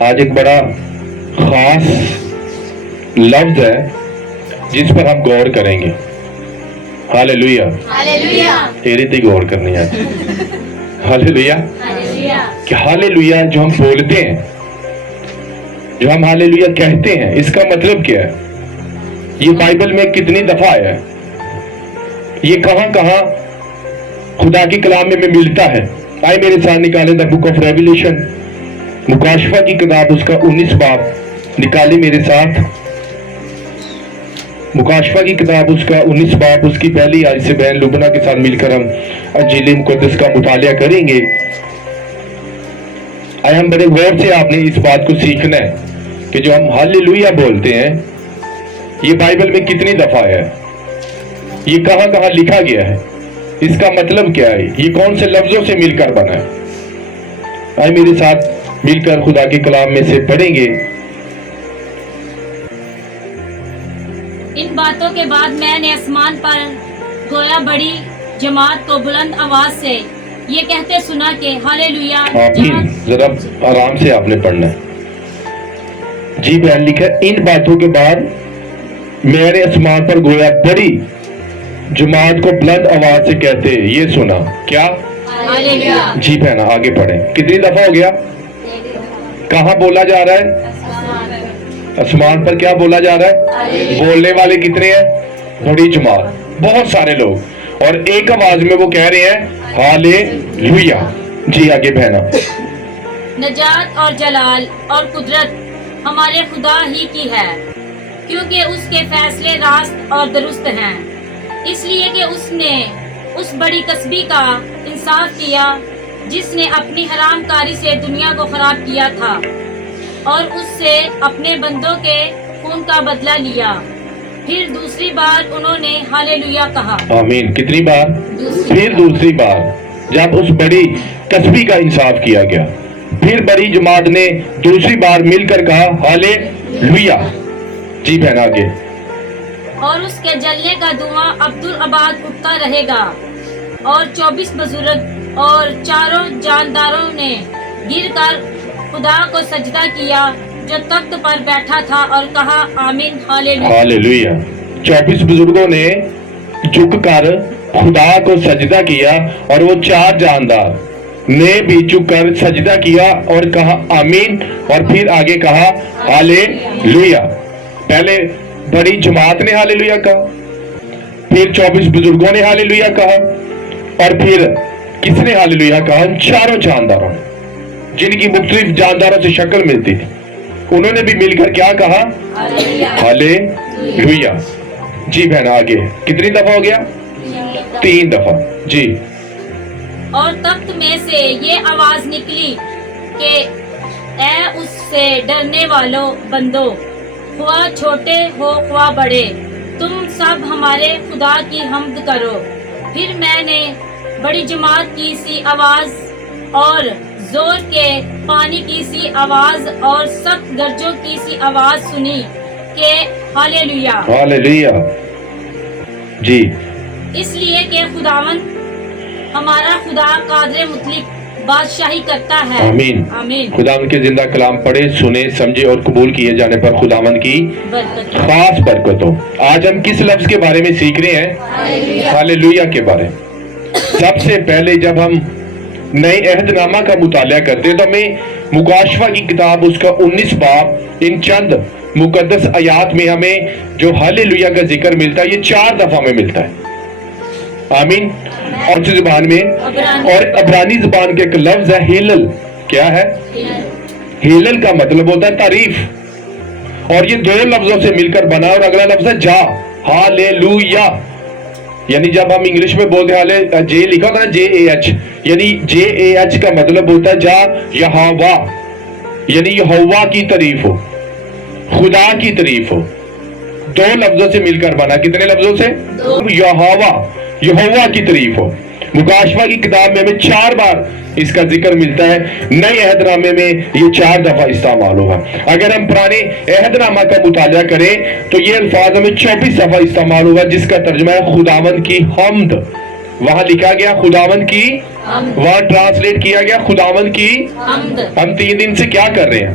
آج ایک بڑا خاص لفظ ہے جس پر ہم غور کریں گے. ہاللیلویا. تیری تھی غور کرنی ہے. ہاللیلویا. کہ ہاللیلویا جو ہم بولتے ہیں, جو ہم ہاللیلویا کہتے ہیں, اس کا مطلب کیا ہے؟ یہ بائبل میں کتنی دفعہ ہے؟ یہ کہاں کہاں خدا کے کلام میں ملتا ہے؟ آئے میرے ساتھ نکالیں دا بک آف ریویلیشن, مکاشفہ کی کتاب, اس کا 19 باب نکالیں میرے ساتھ. مکاشفہ کی کتاب اس کا 19 باب, اس کی پہلی آیت سے بہن لبنہ کے ساتھ مل کر ہم انجیل مقدس کا مطالعہ کریں گے. آئے ہم بڑے غور سے آپ نے اس بات کو سیکھنا ہے کہ جو ہم ہاللیلویا بولتے ہیں یہ بائبل میں کتنی دفعہ ہے, یہ کہاں کہاں لکھا گیا ہے, اس کا مطلب کیا ہے, یہ کون سے لفظوں سے مل کر بنا ہے. آئے میرے ساتھ مل کر خدا کے کلام میں سے پڑھیں گے. ان باتوں کے بعد میں نے آسمان پر گویا بڑی جماعت کو بلند آواز سے یہ کہتے سنا کہ ہاللیلویا. آمین. ذرا آرام سے آپ نے پڑھنا ہے. جی بہن لکھا, ان باتوں کے بعد میں نے آسمان پر گویا بڑی جماعت کو بلند آواز سے کہتے یہ سنا. کیا؟ ہاللیلویا. جی بہن آگے پڑھیں. کتنی دفعہ ہو گیا؟ کہاں بولا جا رہا ہے؟ آسمان پر. کیا بولا جا رہا ہے؟ بولنے والے کتنے ہیں؟ بڑی جماعت, بہت سارے لوگ, اور ایک آواز میں وہ کہہ رہے ہیں ہاللیلویا. جی آگے بہنا. نجات اور جلال اور قدرت ہمارے خدا ہی کی ہے, کیونکہ اس کے فیصلے راست اور درست ہیں. اس لیے کہ اس نے اس بڑی کسبی کا انصاف کیا جس نے اپنی حرام کاری سے دنیا کو خراب کیا تھا, اور اس سے اپنے بندوں کے خون کا بدلہ لیا. پھر دوسری بار انہوں نے ہاللیلویا کہا. آمین. کتنی بار؟ پھر دوسری بار جب اس بڑی کسبی کا انصاف کیا گیا, پھر بڑی جماعت نے دوسری بار مل کر کہا ہاللیلویا. جی بہن آگے. اور اس کے جلنے کا دھواں عبدالآباد اٹھتا رہے گا, اور 24 بزرگ اور چاروں جانداروں نے گر کر خدا کو سجدہ کیا جو تخت پر بیٹھا تھا, اور کہا آمین ہاللیلویا. ہاللیلویا. 24 بزرگوں نے جھک کر خدا کو سجدہ کیا, اور وہ 4 جاندار نے بھی جھک کر سجدہ کیا اور کہا آمین, اور پھر آگے کہا ہاللیلویا. پہلے بڑی جماعت نے ہاللیلویا کہا, پھر 24 بزرگوں نے ہاللیلویا کہا, اور پھر کس نے ہاللیلویا کہا؟ ان 4 جانداروں نے, جن کی مختلف جانداروں سے شکل ملتی تھی, انہوں نے بھی مل کر کیا کہا؟ ہاللیلویا. جی بہن آگے. کتنی دفعہ ہو گیا؟ 3 دفعہ. جی. اور تخت میں سے یہ آواز نکلی کہ اے اس سے ڈرنے والوں بندو, خواہ چھوٹے ہو خواہ بڑے, تم سب ہمارے خدا کی حمد کرو. پھر میں نے بڑی جماعت کی سی آواز اور زور کے پانی کی سی آواز اور سخت گرجوں کی سی آواز سنی کہ ہاللیلویا. ہاللیلویا. جی. اس لیے کہ خداوند ہمارا خدا قادر مطلق بادشاہی کرتا ہے. آمین. آمین. خداوند کے زندہ کلام پڑھے, سنے, سمجھے اور قبول کیے جانے پر خداوند کی خاص برکت ہو. آج ہم کس لفظ کے بارے میں سیکھ رہے ہیں؟ ہاللیلویا کے بارے. سب سے پہلے جب ہم نئے عہد نامہ کا مطالعہ کرتے ہیں تو ہمیں مکاشفہ کی کتاب اس کا 19 باب, ان چند مقدس آیات میں ہمیں جو ہاللیلویا کا ذکر ملتا ہے یہ 4 دفعہ میں ملتا ہے. آمین. اور اسی زبان میں, اور عبرانی زبان کے ایک لفظ ہے ہیلل. کیا ہے؟ ہیلل کا مطلب ہوتا ہے تعریف, اور یہ 2 لفظوں سے مل کر بنا, اور اگلا لفظ ہے جا. ہاللیلویا. یعنی جب ہم انگلش میں بولتے ہیں جے لکھا ہوتا ہے JAH, یعنی JAH کا مطلب ہوتا ہے جا یہوہ, یعنی یہوہ کی تعریف ہو, خدا کی تعریف ہو. 2 لفظوں سے مل کر بنا. کتنے لفظوں سے؟ یہوہ کی تعریف ہو. مکاشفہ کی کتاب میں ہمیں 4 بار اس کا ذکر ملتا ہے. نئے عہد نامے میں یہ 4 دفعہ استعمال ہوگا. اگر ہم پرانے عہد نامہ کا مطالعہ کریں تو یہ الفاظ ہمیں 24 دفعہ استعمال ہوگا, جس کا ترجمہ ہے خداوند کی حمد. وہاں لکھا گیا خداوند کی, وہاں ٹرانسلیٹ کیا گیا خداوند کی حمد. ہم 3 دن سے کیا کر رہے ہیں؟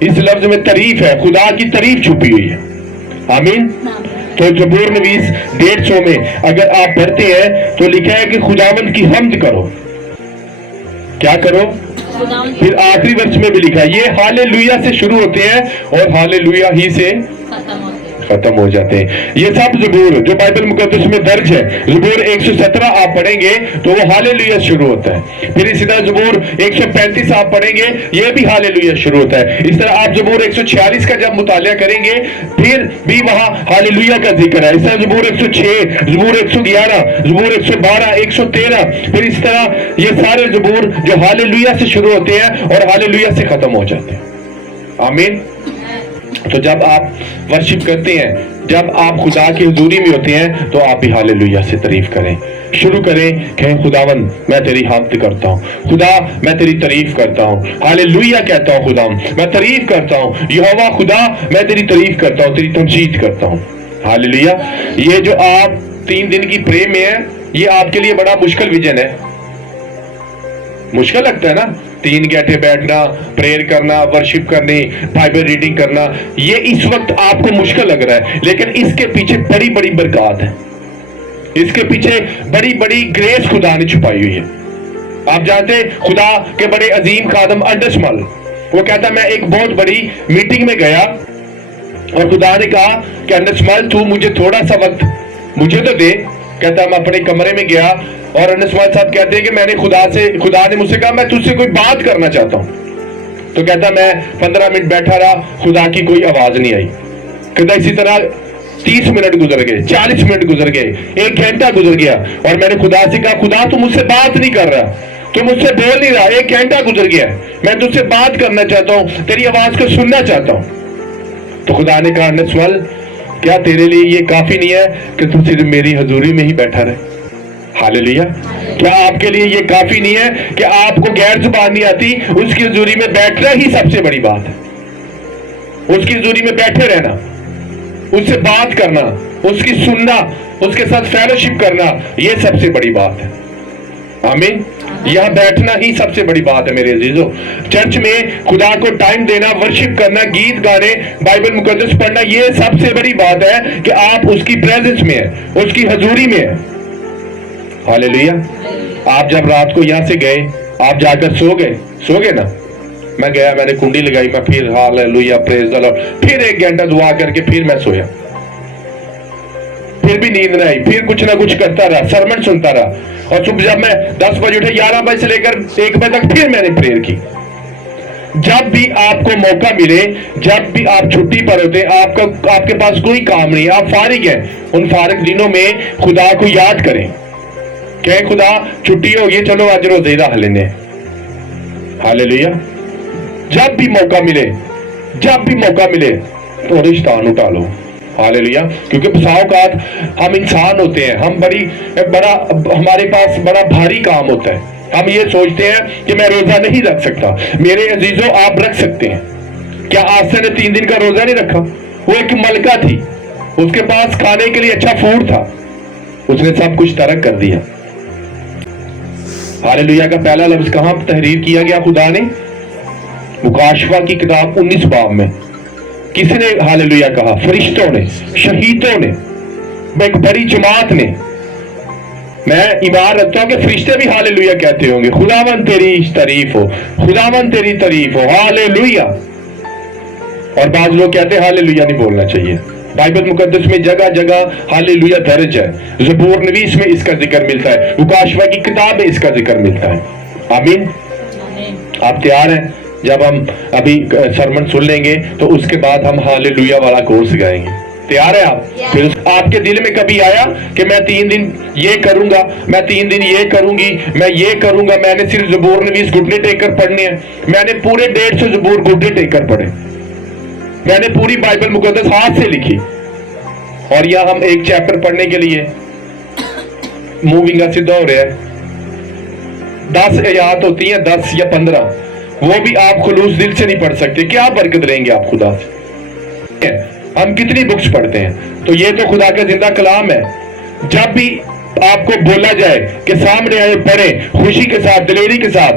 اس لفظ میں تعریف ہے, خدا کی تعریف چھپی ہوئی ہے. آمین. تو زبور نویس 150 میں اگر آپ پڑھتے ہیں تو لکھا ہے کہ خداوند کی حمد کرو. کیا کرو؟ پھر آخری ورس میں بھی لکھا ہے یہ ہالےلویا سے شروع ہوتے ہیں اور ہالےلویا ہی سے ختم ہو جاتے ہیں. یہ سب زبور جو بائبل مقدس میں درج ہے, زبور 117 آپ پڑھیں گے تو وہ ہالےلویا شروع ہوتا ہے. پھر اسی طرح زبور 135 آپ پڑھیں گے, یہ بھی ہالےلویا شروع ہوتا ہے. اس طرح آپ زبور 146 کا جب مطالعہ کریں گے پھر بھی وہاں ہالےلویا کا ذکر ہے. اس طرح زبور 106, زبور 111, زبور 112, 113, پھر اس طرح یہ سارے زبور جو ہالےلویا سے شروع ہوتے ہیں اور ہالےلویا سے ختم ہو جاتے ہیں. آمین. تو جب آپ ورشپ کرتے ہیں, جب آپ خدا کی حضوری میں ہوتے ہیں تو آپ بھی ہالےلویا سے تعریف کریں, شروع کریں, کہیں خداوند میں تیری حمد کرتا ہوں, خدا میں تیری تعریف کرتا ہوں, ہالےلویا کہتا ہوں, خدا میں تعریف کرتا ہوں, یہوہ خدا میں تیری تعریف کرتا ہوں, تیری تمجید کرتا ہوں. ہالےلویا. یہ جو آپ 3 دن کی پرے میں ہے, یہ آپ کے لیے بڑا مشکل ویژن ہے. مشکل لگتا ہے نا, 3 گھنٹے بیٹھنا, پریئر کرنا, ورشپ کرنی, بائبل ریڈنگ کرنا, یہ اس وقت آپ کو مشکل لگ رہا ہے, لیکن اس کے پیچھے بڑی بڑی برکات ہے, اس کے پیچھے بڑی بڑی گریس خدا نے چھپائی ہوئی ہے. آپ جانتے ہیں خدا کے بڑے عظیم خادم انڈسمل, وہ کہتا میں ایک بہت بڑی میٹنگ میں گیا اور خدا نے کہا کہ انڈسمل تو مجھے تھوڑا سا وقت مجھے تو دے. کہتا میں اپنے کمرے میں گیا اور انسمال صاحب کہتے ہیں کہ میں نے خدا نے مجھ سے کہا میں تجھ سے کوئی بات کرنا چاہتا ہوں. تو کہتا میں 15 منٹ بیٹھا رہا, خدا کی کوئی آواز نہیں آئی. کہتا اسی طرح 30 منٹ گزر گئے, 40 منٹ گزر گئے, 1 گھنٹہ گزر گیا اور میں نے خدا سے کہا خدا تو مجھ سے بات نہیں کر رہا, تو مجھ سے بول نہیں رہا, 1 گھنٹہ گزر گیا, میں تجھ سے بات کرنا چاہتا ہوں, تیری آواز کو سننا چاہتا ہوں. تو خدا نے کہا نسول کیا تیرے لیے یہ کافی نہیں ہے کہ تو صرف میری حضوری میں ہی بیٹھا رہے؟ ہالےلویا. کیا آپ کے لیے یہ کافی نہیں ہے کہ آپ کو غیر زبان نہیں آتی, اس کی حضوری میں بیٹھنا ہی سب سے بڑی بات ہے. اس کی حضوری میں بیٹھے رہنا, اس سے بات کرنا, اس کی سننا, اس کے ساتھ فیلوشپ کرنا, یہ سب سے بڑی بات ہے. آمین. یہاں بیٹھنا ہی سب سے بڑی بات ہے میرے عزیزو. چرچ میں خدا کو ٹائم دینا, ورشپ کرنا, گیت گانے, بائبل مقدس پڑھنا, یہ سب سے بڑی بات ہے کہ آپ اس کی پریزنس میں ہیں, اس کی حضوری میں ہیں. ہالےلویا. آپ جب رات کو یہاں سے گئے, آپ جا کر سو گئے نا. میں گیا, میں نے کنڈی لگائی, میں پھر ہالےلویا پریز دی لارڈ, پھر 1 گھنٹہ دعا کر کے پھر میں سویا, پھر بھی نیند نہ آئی, پھر کچھ نہ کچھ کرتا رہا, سرمن سنتا رہا, اور صبح جب میں 10 بجے اٹھے, 11 بجے سے لے کر 1 بجے تک پھر میں نے پریئر کی. جب بھی آپ کو موقع ملے, جب بھی آپ چھٹی پر ہوتے ہیں, آپ کے پاس کوئی کام نہیں, آپ فارغ ہیں, ان فارغ دنوں میں خدا کو یاد کریں, کہ خدا چھٹی ہوگی, چلو آج روزے رکھ لینے. ہالےلویا. جب بھی موقع ملے تو رشتہ اٹھا لو. ہالےلویا. کیونکہ بسا اوقات ہم انسان ہوتے ہیں, ہمارے پاس بڑا بھاری کام ہوتا ہے, ہم یہ سوچتے ہیں کہ میں روزہ نہیں رکھ سکتا. میرے عزیزوں آپ رکھ سکتے ہیں. کیا آسا نے 3 دن کا روزہ نہیں رکھا؟ وہ ایک ملکہ تھی, اس کے پاس کھانے کے لیے اچھا فوڈ تھا, اس نے سب کچھ ترک کر دیا. ہالےلویا کا پہلا لفظ کہاں تحریر کیا گیا خدا نے؟ مکاشفہ کی کتاب 19 باب میں. کس نے ہالےلویا کہا؟ فرشتوں نے, شہیدوں نے, ایک بڑی جماعت نے. میں ایمان رکھتا ہوں کہ فرشتے بھی ہالےلویا کہتے ہوں گے, خداوند تیری تعریف ہو, خداوند تیری تعریف ہو, ہالےلویا. اور بعض لوگ کہتے ہیں ہالےلویا نہیں بولنا چاہیے. بائبل مقدس میں جگہ جگہ ہالےلویا درج ہے. زبور نویس میں اس کا ذکر ملتا ہے, مکاشفہ کی کتاب میں اس کا ذکر ملتا ہے. آمین. آپ تیار ہیں؟ جب ہم ابھی سرمن سن لیں گے تو اس کے بعد ہم ہالےلویا والا کورس گائیں گے. تیار ہیں آپ؟ پھر آپ کے دل میں کبھی آیا کہ میں 3 دن یہ کروں گا, میں 3 دن یہ کروں گی, میں یہ کروں گا, میں نے صرف زبور نویس گھٹنے ٹیک کر پڑھنے ہیں, میں نے پورے 150 زبور گھٹنے ٹیک کر پڑھے, میں نے پوری بائبل مقدس ہاتھ سے لکھی, اور یہاں ہم ایک چیپٹر پڑھنے کے لیے موونگ کا سدھا ہو رہا ہے. 10 آیات ہوتی ہیں, 10 یا 15, وہ بھی آپ خلوص دل سے نہیں پڑھ سکتے. کیا برکت لیں گے آپ خدا سے؟ ہم کتنی بکس پڑھتے ہیں, تو یہ تو خدا کا زندہ کلام ہے. جب بھی آپ کو بولا جائے کہ سامنے آئے پڑھیں, خوشی کے ساتھ, دلیری کے ساتھ,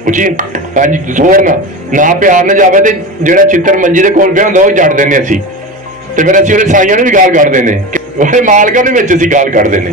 ਉੱਚੀ ਹਾਂਜੀ ਜ਼ੋਰ ਨਾ ਪਿਆਰ ਨਾ ਜਾਵੇ ਤੇ ਜਿਹੜਾ ਚਿੱਤਰ ਮੰਜੀ ਦੇ ਕੋਲ ਪਿਆ ਹੁੰਦਾ ਉਹ ਜੜ ਦਿੰਦੇ ਅਸੀਂ, ਤੇ ਫਿਰ ਅਸੀਂ ਉਹਦੇ ਸਾਈਆਂ ਨੂੰ ਵੀ ਗਾਲ ਕੱਢਦੇ ਨੇ, ਉਹਦੇ ਮਾਲਕਾਂ ਦੇ ਵਿੱਚ ਅਸੀਂ ਗਾਲ ਕੱਢਦੇ ਨੇ,